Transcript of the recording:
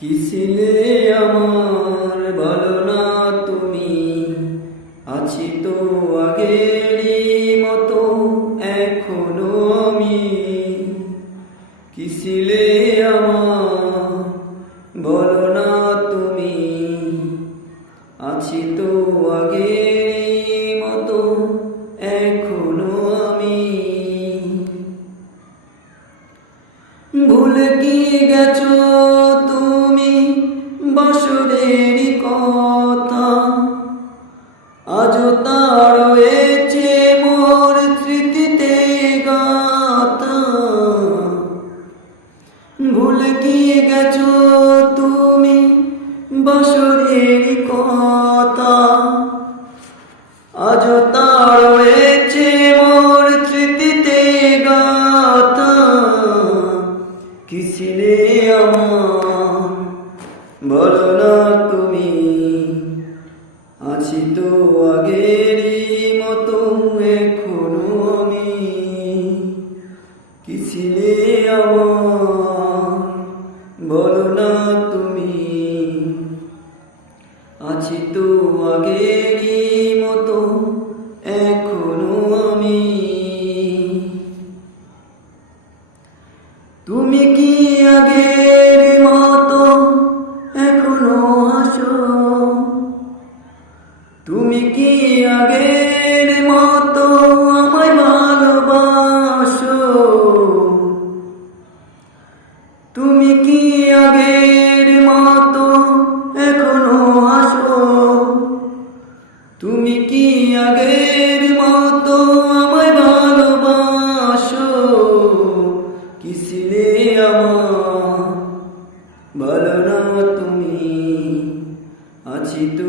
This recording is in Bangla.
কি ছিলে আমার বলো না তুমি, আছি তো আগেরই মতো এখনো আমি। কি ছিলে আমার বলো না তুমি, আছি তো আগেরই মতো এখনো আমি। ভুলে কি গেছো তুমি বছরের কথা, আজও তা রয়েছে মোর স্মৃতিতে গাথা। ভুলে কি গেছো তুমি বছরের কথা, আজও তা রয়েছে মোর স্মৃতিতে গাথা। কি ছিলে আমার বলো না তুমি, আছি তো আগেরই মতো এখনো আমি। কি ছিলে আমার বলো না তুমি, আছি তো আগেরই মতো এখনো আমি। তুমি কি আগের মতো এখনো হাসো? তুমি কি আগের মতো আমায় ভালোবাসো? তুমি কি আগের মতো এখনো হাসো? তুমি কি আগের মতো আমায় ভালোবাসো? কি ছিলে আমার বলো না তুমি, আছি তো